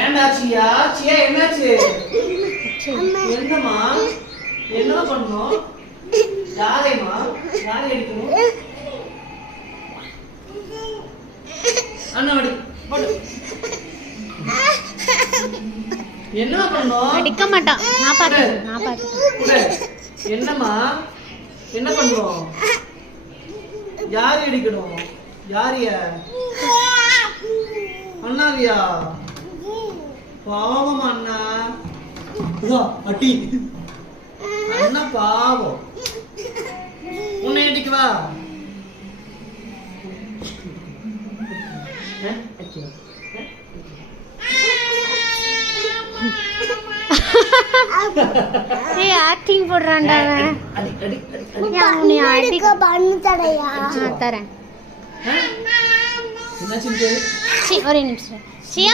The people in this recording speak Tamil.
ஏன்டா சியா சியா என்னாச்சு? என்னம்மா என்ன பண்ணணும்? யாரையுமா யாரை அடிக்கணும்? அண்ணா அடி போடு. என்ன பண்ணணும்? அடிக்க மாட்டான். நான் பாத்து என்னம்மா என்ன பண்ணுவோம்? யாரு அடிக்கணும்? யாரிய அண்ணாவியா? பாவம் அண்ணா. அடி அண்ணா பாவம். உன்னை அடிக்கவா? ஏய் ஆக்டிங் போடுறான்டா அவன். அடி அடி அடி அவனை அடிக்க பண்ணு தரையா? தரேன். என்ன செஞ்சே? ஒரே நிமிஷம். சியா